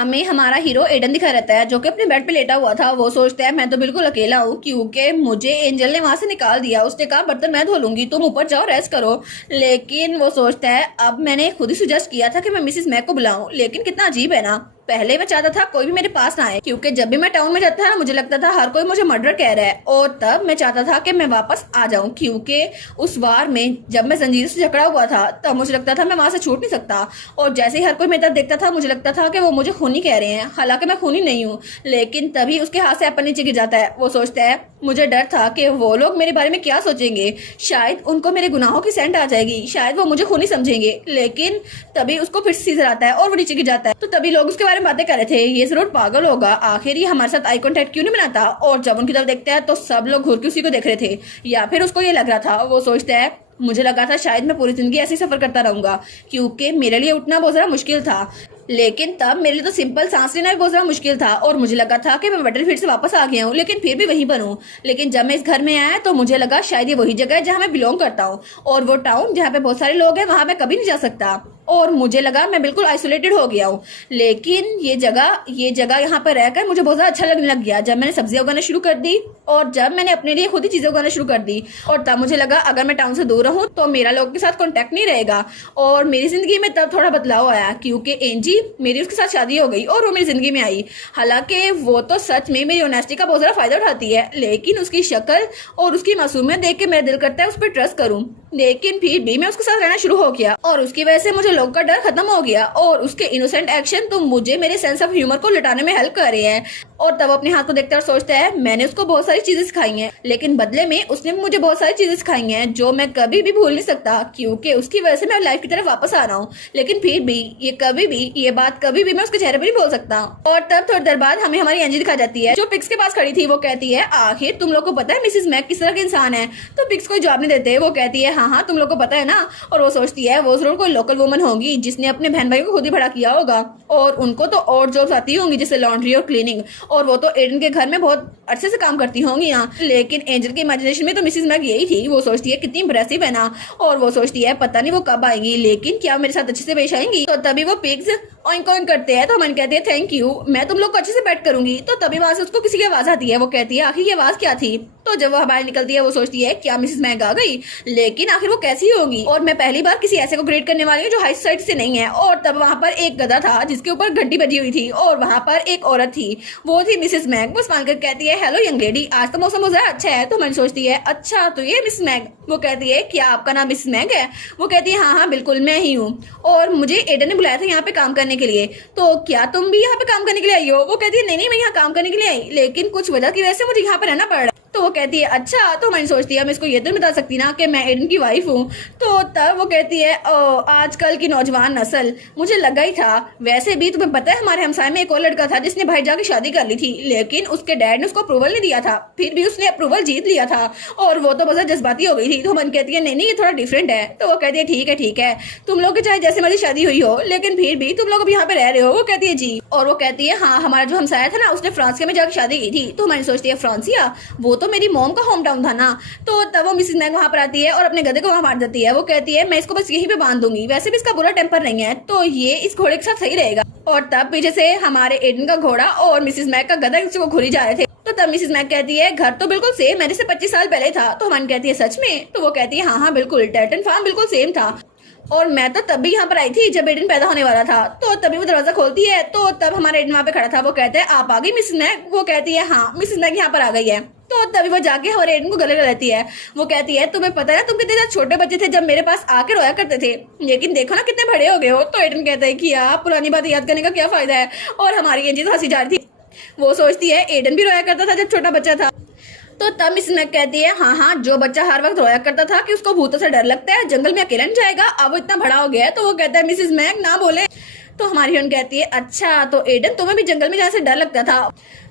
हमें हमारा hero Aiden दिखा रहता है जो कि अपने बेड पे लेटा हुआ था। वो सोचता है मैं तो बिल्कुल अकेला हूँ क्योंकि मुझे एंजल ने वहां से निकाल दिया। उसने कहा बर्तन मैं धो लूंगी, तुम ऊपर जाओ रेस्ट करो। लेकिन वो सोचता है अब मैंने खुद ही सुजेस्ट किया था कि मैं मिसेस मैक को बुलाऊं, लेकिन कितना अजीब है ना। पहले मैं चाहता था कोई भी मेरे पास ना आए क्योंकि जब भी मैं टाउन में जाता था मुझे लगता था हर कोई मुझे मर्डर कह रहा है, और तब मैं चाहता था कि मैं वापस आ जाऊं क्योंकि उस वार में जब मैं जंजीर से जकड़ा हुआ था तब मुझे लगता था मैं वहां से छूट नहीं सकता। और जैसे ही हर कोई मेरी तरफ देखता था मुझे लगता था कि वो मुझे खूनी कह रहे हैं, हालांकि मैं खूनी नहीं हूँ। लेकिन तभी उसके हाथ से एप्पल नीचे गिर जाता है। वो सोचता है मुझे डर था कि वो लोग मेरे बारे में क्या सोचेंगे, शायद उनको मेरे गुनाहों की सेंट आ जाएगी, शायद वो मुझे खूनी समझेंगे। लेकिन तभी उसको फिर सीजर आता है और वो नीचे गिर जाता है। तो तभी लोग उसके बारे में बातें कर रहे थे, ये जरूर पागल होगा, आखिर ये हमारे साथ आई कॉन्टेक्ट क्यों नहीं बनाता। और जब उनकी तरफ देखता है तो सब लोग घूर के उसी को देख रहे थे, या फिर उसको ये लग रहा था। वो सोचता है मुझे लगा था शायद मैं पूरी जिंदगी ऐसे ही सफर करता रहूंगा क्योंकि मेरे लिए उठना बहुत ज्यादा मुश्किल था, लेकिन तब मेरे लिए तो सिंपल सांस लेना भी बहुत ज्यादा मुश्किल था और मुझे लगा था कि मैं बैटलफील्ड से वापस आ गया हूँ, लेकिन फिर भी वहीं पर हूँ। लेकिन जब मैं इस घर में आया तो मुझे लगा शायद ये वही जगह है जहाँ मैं बिलोंग करता हूँ, और वो टाउन जहाँ पे बहुत सारे लोग हैं वहां मैं कभी नहीं जा सकता। और मुझे लगा मैं बिल्कुल आइसोलेटेड हो गया हूँ। लेकिन ये जगह यहाँ पर रहकर मुझे बहुत ज्यादा अच्छा लगने लग गया जब मैंने सब्जियां उगाना शुरू कर दी और जब मैंने अपने लिए खुद ही चीजें उगाना शुरू कर दी। और तब मुझे लगा अगर मैं टाउन से दूर रहूं तो मेरा लोगों के साथ कांटेक्ट नहीं रहेगा। और मेरी जिंदगी में तब थोड़ा बदलाव आया क्योंकि एंजी, मेरी उसके साथ शादी हो गई और वो मेरी जिंदगी में आई। हालांकि वो तो सच में मेरी ऑनेस्टी का बहुत ज्यादा फायदा उठाती है, लेकिन उसकी शक्ल और उसकी मासूमियत देख के मेरा दिल करता है उस पर ट्रस्ट करूं। लेकिन फिर भी मैं उसके साथ रहना शुरू हो गया और उसकी वजह से मुझे लोग का डर खत्म हो गया और उसके इनोसेंट एक्शन तो मुझे मेरे सेंस ऑफ ह्यूमर को लुटाने में हेल्प कर रहे हैं। और तब अपने हाथ को देखते और सोचता है मैंने उसको बहुत सारी चीजें सिखाई हैं, लेकिन बदले में उसने मुझे बहुत सारी चीजें सिखाई हैं जो मैं कभी भी भूल नहीं सकता क्योंकि उसकी वजह से मैं लाइफ की तरफ वापस आ रहा हूँ। लेकिन फिर भी ये बात कभी भी मैं उसके चेहरे पर नहीं बोल सकता। और तब थोड़ी देर बाद हमें हमारी एंजी दिखा जाती है जो पिक्स के पास खड़ी थी। वो कहती है आखिर तुम लोग को पता है मिसेस मैक किस तरह के इंसान है। तो पिक्स कोई जवाब नहीं देते। वो कहती है हाँ हाँ तुम लोग को पता है ना। और वो सोचती है वो जरूर कोई लोकल वुमन होगी जिसने अपने बहन भाई को खुद ही बड़ा किया होगा और उनको तो और जॉब्स आती होंगी जैसे लॉन्ड्री और क्लीनिंग, और वो तो एडन के घर में बहुत अच्छे से काम करती होंगी यहाँ। लेकिन एंजल के इमेजिनेशन में तो मिसेस मैक यही थी। वो सोचती है कितनी इंप्रेसिव है ना, और वो सोचती है पता नहीं वो कब आएंगी, लेकिन क्या मेरे साथ अच्छे से पेश आएंगी। तो तभी वो पिग्स ऑइंक ऑइंक करते हैं तो मन कहते हैं थैंक यू, मैं तुम लोग को अच्छे से बैठ करूंगी। तो तभी वहां से उसको किसी की आवाज आती है। वो कहती है आखिर ये आवाज क्या थी। तो जब वो बाहर निकलती है वो सोचती है क्या मिसेस मैक आ गई, लेकिन आखिर वो कैसी होगी और मैं पहली बार किसी ऐसे को ग्रेट करने वाली हूँ जो हाई सोसाइटी से नहीं है। और तब वहां पर एक गधा था जिसके ऊपर घंटी बजी हुई थी और वहां पर एक औरत थी, वो थी मिसेस मैक। वो स्माइल कर कहती है हेलो यंग लेडी, आज तो मौसम बहुत अच्छा है। तो मन सोचती है अच्छा तो ये मिसेस मैक। वो कहती है क्या आपका नाम मिसेस मैक है। वो कहती है हाँ हाँ बिल्कुल मैं ही हूँ और मुझे एडन ने बुलाया था यहाँ पे काम करने के लिए, तो क्या तुम भी यहाँ पे काम करने के लिए आई हो। वो कहती है नहीं नहीं मैं यहाँ काम करने के लिए आई, लेकिन कुछ वजह की वजह से मुझे यहाँ पे रहना पड़ रहा है। तो वो कहती है अच्छा। तो मैंने सोचती है मैं इसको ये तो बता सकती ना कि मैं एडन की वाइफ हूँ। तो तब वो कहती है आजकल की नौजवान नस्ल, मुझे लगा ही था। वैसे भी तुम्हें पता है हमारे हमसाए में एक और लड़का था जिसने भाई जाके शादी कर ली थी, लेकिन उसके डैड ने उसको अप्रूवल नहीं दिया था, फिर भी उसने अप्रूवल जीत लिया था और वो तो बहुत जज्बाती हो गई थी। तो मन कहती है नहीं नहीं ये थोड़ा डिफरेंट है। तो वो कहती है ठीक है तुम लोग की चाहे जैसे मर्जी शादी हुई हो लेकिन फिर भी तुम लोग अब यहाँ पे रह रहे हो। वो कहती है जी। और वो कहती है हाँ हमारा जो हमसाया था ना उसने फ्रांस में जाकर शादी की थी। तो मैंने सोचती है फ्रांसिया, वो तो मेरी मॉम का होम टाउन था ना। तो तब वो मिसेस मैक वहां पर आती है और अपने गधे को वहां मार देती है। वो कहती है मैं इसको बस यहीं पे बांध दूंगी, वैसे भी इसका बुरा टेम्पर नहीं है तो ये इस घोड़े के साथ सही रहेगा। और तब पीछे से हमारे एडन का घोड़ा और मिसेस मैक का गधा किसी को घुरी जा रहे थे। तो तब मिसेस मैक कहती है घर तो बिल्कुल सेम मेरे से 25 साल पहले था। तो मन कहती है सच में। तो वो कहती है हाँ हाँ बिल्कुल टर्टन फार्म बिल्कुल सेम था और मैं तो तब भी यहाँ पर आई थी जब एडन पैदा होने वाला था। तो तभी वो दरवाजा खोलती है तो तब हमारा एडन वहाँ पे खड़ा था। वो कहता है आप आ गई मिसेस मैक। वो कहती है हाँ मिसेस मैक यहाँ पर आ गई है। तो तभी वो जाके हमारे एडन को गले लगा लेती है। वो कहती है तुम्हें पता है तुम कितने ज्यादा छोटे बच्चे थे जब मेरे पास आके रोया करते थे, लेकिन देखो ना कितने बड़े हो गए हो। तो एडन कहता है कि यार पुरानी बात याद करने का क्या फायदा है। और हमारी एंजी तो हंसी जा रही थी। वो सोचती है एडन भी रोया करता था जब छोटा बच्चा था। तो तब मिसेस मैक कहती है हाँ जो बच्चा हर वक्त रोया करता था कि उसको भूतों से डर लगता है, जंगल में अकेला नहीं जाएगा, अब वो इतना बड़ा हो गया है। तो वो कहता है मिसेस मैक ना बोले। तो हमारी हीरोइन कहती है अच्छा तो एडन तुम्हें भी जंगल में जाने से डर लगता था।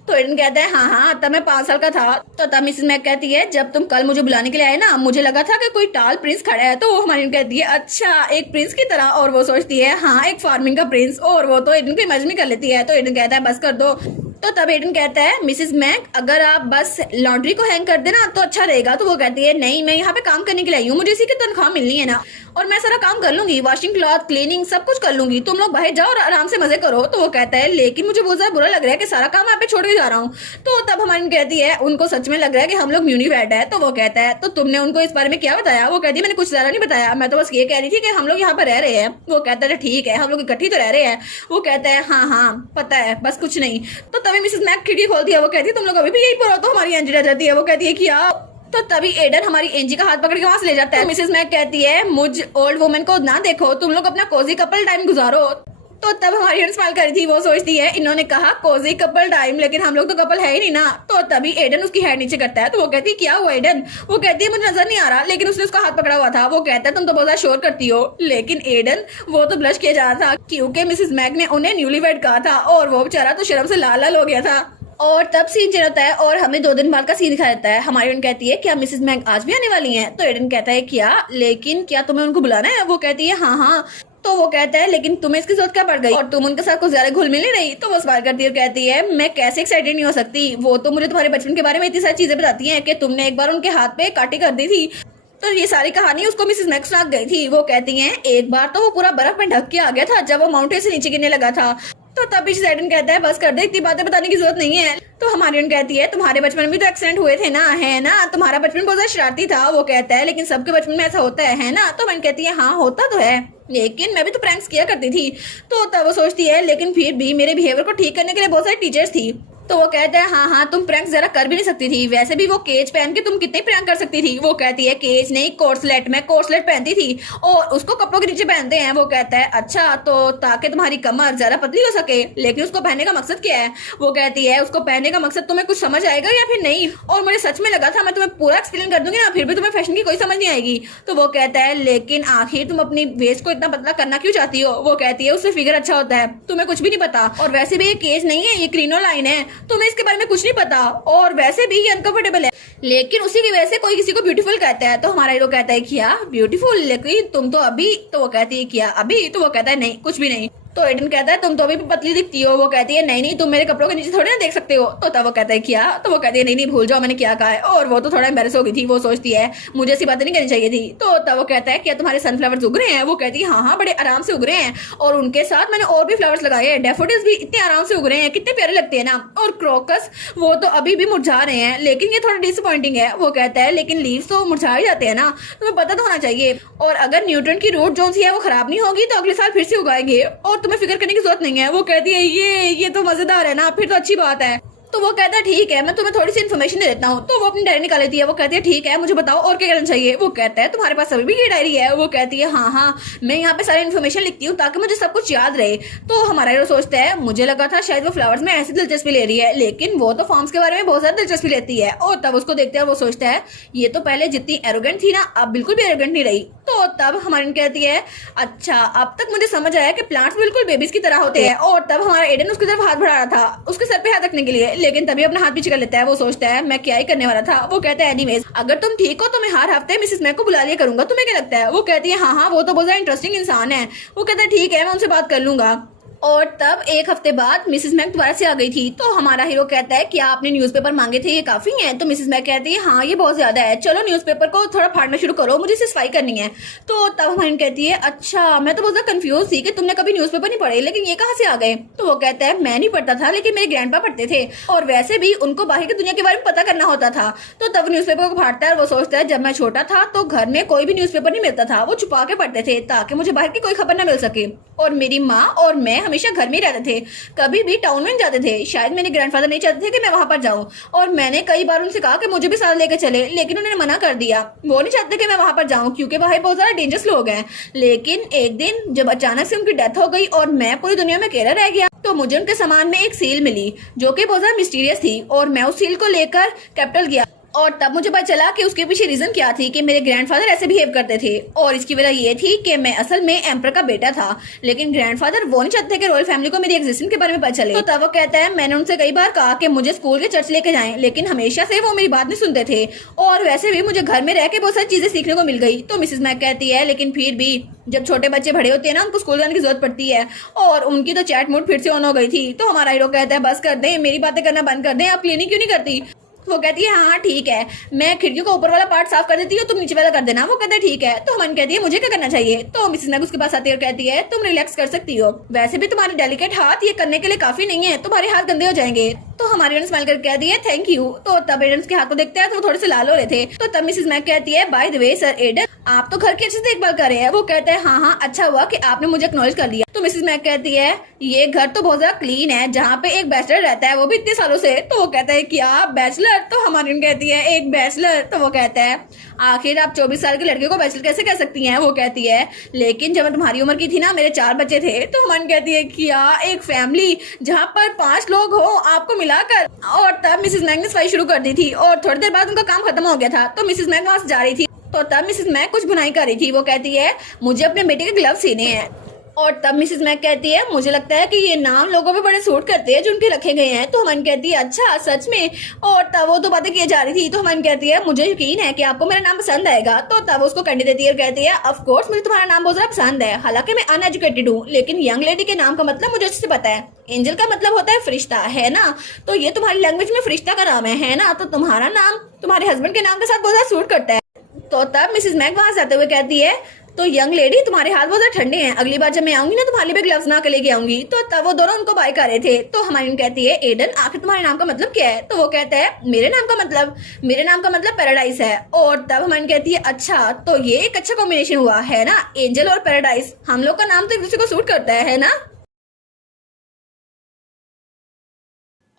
तो एडन कहता है हाँ तब मैं 5 साल का था। तो तब मिसेस मैक कहती है जब तुम कल मुझे बुलाने के लिए आए ना मुझे लगा था कि कोई टाल प्रिंस खड़ा है। तो हमारी कहती है अच्छा एक प्रिंस की तरह। और वो सोचती है हाँ एक फार्मिंग का प्रिंस, और वो तो एडन को इमेजिन कर लेती है। तो एडन कहता है बस कर दो। तो तब एडन कहता है मिसेस मैक अगर आप बस लॉन्ड्री को हैंग कर देना तो अच्छा रहेगा। तो वो कहती है नहीं मैं यहाँ पे काम करने के लिए आई हूँ, मुझे इसी की तनख्वाह मिलनी है ना। और मैं सारा काम कर लूंगी, वॉशिंग क्लॉथ, क्लीनिंग सब कुछ कर लूंगी, तुम लोग बाहर जाओ और आराम से मजे करो। तो वो कहता है लेकिन मुझे बहुत ज्यादा बुरा लग रहा है कि सारा काम यहाँ पे छोड़ के जा रहा हूँ। तो तब हमारी कहती है उनको सच में लग रहा है कि हम लोग न्यूली वेड है। तो वो कहता है तो तुमने उनको इस बारे में क्या बताया? वो कहती है मैंने कुछ ज्यादा नहीं बताया, मैं तो बस ये कह रही थी कि हम लोग यहाँ पर रह रहे हैं। वो कहता है ठीक है, हम लोग इकट्ठी तो रह रहे हैं। वो कहता है हाँ हाँ पता है, बस कुछ नहीं। तो तभी मिसेस मैक खिड़की खोलती है। वो कहती है तुम लोग अभी भी यही पर हो? तो हमारी एंजी रह जाती है। वो कहती है क्या? तो तभी एडन हमारी एंजी का हाथ पकड़ के वहां से ले जाता है। तो मिसेस मैक कहती है मुझ ओल्ड वुमन को ना देखो, तुम लोग अपना कोजी कपल टाइम गुजारो। तो तब हमारी एडन स्माइल करी थी। वो सोचती है इन्होंने कहा कोजी कपल टाइम, लेकिन हम लोग तो कपल है ही नहीं ना। तो तभी एडन उसकी हेड नीचे करता है। तो वो कहती है क्या हुआ एडन? वो कहती है मुझे नजर नहीं आ रहा, लेकिन उसने उसका हाथ पकड़ा हुआ था। वो कहता है तुम तो बहुत ज्यादा शोर करती हो। लेकिन एडन वो तो ब्लश किया जा रहा था क्योंकि मिसेस मैक ने उन्हें न्यूली वेड कहा था और वो बेचारा तो शर्म से लाल लाल हो गया था। और तब सीन चल होता है और हमें 2 दिन बाद का सीन दिखा देता है। हमारी एडन कहती है क्या मिसेस मैक आज भी आने वाली हैं? तो एडन कहता है क्या, लेकिन क्या तुम्हें उनको बुलाना है? वो कहती है हाँ हाँ। तो वो कहता है लेकिन तुम्हें इसकी जरूरत क्या पड़ गई और तुम उनके साथ कुछ ज्यादा घुल मिल नहीं रही? तो वो सवाल करती है और कहती है मैं कैसे एक्साइटेड नहीं हो सकती, वो तो मुझे तुम्हारे बचपन के बारे में इतनी सारी चीजें बताती हैं कि तुमने एक बार उनके हाथ पे काटी कर दी थी। तो ये सारी कहानी उसको मिसेस मैक सुना गई थी। वो कहती हैं एक बार तो वो पूरा बर्फ में ढक के आ गया था जब वो माउंटेन से नीचे गिरने लगा था। तो तभी एडन कहता है बस कर दे, इतनी बातें बताने की जरूरत नहीं है। तो हमारी एडन कहती है तुम्हारे बचपन में भी तो एक्सीडेंट हुए थे ना, है ना? तुम्हारा बचपन बहुत ज्यादा शरारती था। वो कहता है लेकिन सबके बचपन में ऐसा होता है ना? तो मैंने कहती है हाँ होता तो है, लेकिन मैं भी तो प्रैंक्स किया करती थी। तो तब वो सोचती है लेकिन फिर भी मेरे बिहेवियर को ठीक करने के लिए बहुत सारे टीचर्स थी। तो वो कहता है हाँ हाँ तुम प्रैंक जरा कर भी नहीं सकती थी, वैसे भी वो केज पहन के तुम कितने प्रैंक कर सकती थी? वो कहती है केज नहीं कोर्सलेट, मैं कोर्सलेट पहनती थी और उसको कपड़ों के नीचे पहनते हैं। वो कहता है अच्छा तो ताकि तुम्हारी कमर ज्यादा पतली हो सके, लेकिन उसको पहनने का मकसद क्या है? वो कहती है उसको पहनने का मकसद तुम्हें कुछ समझ आएगा या फिर नहीं? और मुझे सच में लगा था मैं तुम्हें पूरा एक्सप्लेन कर दूंगी ना, फिर भी तुम्हें फैशन की कोई समझ नहीं आएगी। तो वो कहता है लेकिन आखिर तुम अपनी वेस्ट को इतना पतला करना क्यों चाहती हो? वो कहती है उससे फिगर अच्छा होता है, तुम्हें कुछ भी नहीं पता, और वैसे भी ये केज नहीं है, ये क्रिनोलाइन है, तुम्हें इसके बारे में कुछ नहीं पता, और वैसे भी ये अनकंफर्टेबल है, लेकिन उसी की वजह से कोई किसी को ब्यूटीफुल कहता है। तो हमारा हीरो कहता है क्या ब्यूटीफुल, लेकिन तुम तो अभी। तो वो कहती है क्या अभी? तो वो कहता है नहीं कुछ भी नहीं। तो एडन कहता है तुम तो अभी भी पतली दिखती हो। वो कहती है नहीं नहीं तुम मेरे कपड़ों के नीचे थोड़ी ना देख सकते हो। तो तब वो कहता है क्या? तो वो कहती है नहीं नहीं भूल जाओ मैंने क्या कहा है। और वो तो थोड़ा एम्बेरस हो गई थी। वो सोचती है मुझे ऐसी बातें नहीं करनी चाहिए थी। तो तब वो कहता है क्या तुम्हारे सनफ्लावर्स उग रहे हैं? वो कहती है हाँ हाँ बड़े आराम से उग रहे हैं, और उनके साथ मैंने और भी फ्लावर्स लगाए हैं, डेफोडिल्स भी इतने आराम से उग रहे हैं, कितने प्यारे लगते हैं ना। और क्रोकस वो तो अभी भी मुरझा रहे हैं, लेकिन ये थोड़ा डिसअपॉइंटिंग है। वो कहता है लेकिन लीव्स तो मुरझा ही जाते हैं ना, तुम्हें पता तो होना चाहिए। और अगर न्यूटन की रूट जोन है वो खराब नहीं होगी तो अगले साल फिर से उगाएंगे, और तुम्हें फिक्र करने की जरूरत नहीं है। वो कहती है ये तो मजेदार है ना, फिर तो अच्छी बात है। तो वो कहता है ठीक है मैं तुम्हें थोड़ी सी इन्फॉर्मेशन दे देता हूँ। तो वो अपनी डायरी निकाल लेती है। वो कहती है ठीक है मुझे बताओ और क्या करना चाहिए? वो कहता है तुम्हारे पास अभी भी ये डायरी है? वो कहती है हाँ हाँ मैं यहाँ पे सारी इन्फॉर्मेशन लिखती हूँ ताकि मुझे सब कुछ याद रहे। तो हमारा हीरो सोचता है मुझे लगा था शायद वो फ्लावर्स में ऐसी दिलचस्पी ले रही है, लेकिन वो तो फॉर्म्स के बारे में बहुत ज्यादा दिलचस्पी लेती है। और तब उसको देखते हैं वो सोचता है ये तो पहले जितनी एरोगेंट थी ना अब बिल्कुल भी एरोगेंट नहीं रही। तो तब हमारी कहती है अच्छा अब तक मुझे समझ आया कि प्लांट्स बिल्कुल बेबीज की तरह होते हैं। और तब हमारा एडन उसकी तरफ हाथ बढ़ा रहा था उसके सर पे हाथ रखने के लिए, लेकिन तभी अपना हाथ पीछे कर लेता है। वो सोचता है मैं क्या ही करने वाला था। वो कहता है एनीवेज अगर तुम ठीक हो तो मैं हर हफ्ते मिसेस मैक को बुला लिया करूंगा, तुम्हें क्या लगता है? वो कहती है हाँ हाँ वो तो बहुत ज्यादा इंटरेस्टिंग इंसान है। वो कहता है ठीक है मैं उनसे बात कर लूंगा। और तब एक हफ्ते बाद मिसेस मैक दोबारा से आ गई थी। तो हमारा हीरो कहता है क्या आपने न्यूज़पेपर मांगे थे ये काफी हैं? तो मिसेस मैक कहती है हाँ ये बहुत ज्यादा है, चलो न्यूज़पेपर को थोड़ा फाड़ना शुरू करो, मुझे इसे सफाई करनी है। तो तब हमारी कहती है अच्छा मैं तो बहुत ज्यादा कंफ्यूज थी कि तुमने कभी न्यूज़पेपर नहीं पढ़े, लेकिन ये कहाँ से आ गए? तो वो कहता है मैं नहीं पढ़ता था लेकिन मेरे ग्रैंडपा पढ़ते थे, और वैसे भी उनको बाहर की दुनिया के बारे में पता करना होता था। तो तब न्यूज़पेपर को फाड़ता है और वो सोचता है जब मैं छोटा था तो घर में कोई भी न्यूज़पेपर नहीं मिलता था, वो छुपा के पढ़ते थे ताकि मुझे बाहर की कोई खबर न मिल सके। और मेरी माँ और मैं हमेशा घर में ही रहते थे, कभी भी टाउन में जाते थे। शायद मेरे ग्रैंडफादर नहीं चाहते थे कि मैं वहां पर जाऊं, और मैंने कई बार उनसे कहा कि मुझे भी साथ लेकर चले, लेकिन उन्होंने मना कर दिया। वो नहीं चाहते कि मैं वहां पर जाऊं क्योंकि वहां बहुत ज्यादा डेंजरस लोग हैं। लेकिन एक दिन जब अचानक से उनकी डेथ हो गई और मैं पूरी दुनिया में अकेला रह गया, तो मुझे उनके सामान में एक सील मिली जो कि बहुत ज्यादा मिस्टीरियस थी, और मैं उस सील को लेकर कैपिटल गया। और तब मुझे पता चला कि उसके पीछे रीजन क्या थी कि मेरे ग्रैंडफादर ऐसे बिहेव करते थे, और इसकी वजह ये थी कि मैं असल में एम्पर का बेटा था, लेकिन ग्रैंडफादर वो नहीं चाहते कि रॉयल फैमिली को मेरी एग्जिस्टेंस के बारे में पता चले। तो तब वो कहता है मैंने उनसे कई बार कहा कि मुझे स्कूल के चर्च लेके जाएं, लेकिन हमेशा से वो मेरी बात नहीं सुनते थे, और वैसे भी मुझे घर में रह के बहुत सारी चीजें सीखने को मिल गई। तो मिसेस मैक कहती है लेकिन फिर भी जब छोटे बच्चे बड़े होते हैं ना उनको स्कूल जाने की जरूरत पड़ती है, और उनकी तो चैट मूड फिर से ऑन हो गई थी। तो हमारा हीरो कहता है बस कर दें, मेरी बातें करना बंद कर दें, आप क्लीनिंग क्यों नहीं करती? वो कहती है हाँ ठीक है, मैं खिड़कियों का ऊपर वाला पार्ट साफ कर देती हूँ, तुम नीचे वाला कर देना। वो कहता है ठीक है। तो हमन कहती है मुझे क्या करना चाहिए? तो मिसेस मैग उसके पास आती है और कहती है तुम रिलैक्स कर सकती हो, वैसे भी तुम्हारे डेलिकेट हाथ ये करने के लिए काफी नहीं है, तुम्हारे हाथ गंदे हो जाएंगे। तो हमारी एडन स्माइल करके कहती है थैंक यू। तो तब एडन के हाथ को देखते हैं तो वो थोड़े से लाल हो रहे थे। तो तब मिसेस मैग कहती है by the way sir Aidan, आप तो घर की अच्छे से देखभाल कर रहे हैं। वो कहते हैं हाँ हाँ, अच्छा हुआ कि आपने मुझे एक्नॉलेज कर लिया। तो मिसेस मैग कहती है ये घर तो बहुत ज्यादा क्लीन है, जहाँ पे एक बैचलर रहता है, वो भी इतने सालों से। तो वो कहता है क्या बैचलर? तो हमारी कहती है एक बैचलर। तो वो कहता है आखिर आप 24 साल के लड़के को बैचलर कैसे कह सकती हैं? वो कहती है लेकिन जब मैं तुम्हारी उम्र की थी ना, मेरे 4 बच्चे थे। तो हमारी कहती है क्या एक फैमिली जहाँ पर 5 लोग हो आपको मिलाकर? और तब मिसेस मैग ने सफाई शुरू कर दी थी और थोड़ी देर बाद उनका काम खत्म हो गया था। तो मिसेस मैग वहां से जा रही थी। तो तब मिसेस मैग कुछ बुनाई कर रही थी। वो कहती है मुझे अपने बेटे के ग्लव सीने हैं। और तब मिसेस मैग कहती है मुझे लगता है कि ये नाम लोगों पे बड़े सूट करते हैं जो उनके रखे गए हैं। तो हमन कहती है अच्छा सच में? और तब वो तो बातें किए जा रही थी। तो हमन कहती है मुझे यकीन है कि आपको मेरा नाम पसंद आएगा। तो तब उसको कंडी देती है और कहती है ऑफ कोर्स मुझे तुम्हारा नाम बहुत ज्यादा पसंद है, हालांकि मैं अनएजुकेटेड हूँ, लेकिन यंग लेडी के नाम का मतलब मुझे अच्छे से पता है। एंजल का मतलब होता है फरिश्ता, है ना? तो ये तुम्हारी लैंग्वेज में फरिश्ता का नाम है ना? तो तुम्हारा नाम तुम्हारे हस्बैंड के नाम के साथ बहुत ज्यादा सूट करता है। तो तब मिसेस मैग वहां से आते हुए कहती है तो यंग लेडी तुम्हारे हाथ बहुत ज्यादा ठंडे हैं, अगली बार जब मैं आऊंगी ना तुम्हारे लिए ग्लव्स ना के लेके आऊंगी। तो तब वो दोनों उनको बाय कर रहे थे। तो हमारी कहती है एडन आखिर तुम्हारे नाम का मतलब क्या है? तो वो कहता है मेरे नाम का मतलब पैराडाइज है। और तब हमारी कहती है अच्छा तो ये एक अच्छा कॉम्बिनेशन हुआ है ना, एंजल और पैराडाइज, हम लोग का नाम तो एक दूसरे को सूट करता है ना।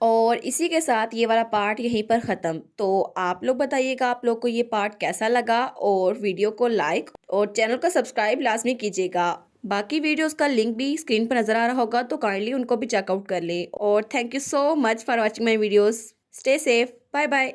और इसी के साथ ये वाला पार्ट यहीं पर ख़त्म। तो आप लोग बताइएगा आप लोग को ये पार्ट कैसा लगा, और वीडियो को लाइक और चैनल को सब्सक्राइब लाजमी कीजिएगा। बाकी वीडियोस का लिंक भी स्क्रीन पर नज़र आ रहा होगा, तो काइंडली उनको भी चेकआउट कर लें। और thank you so much for watching my videos. Stay safe, bye bye.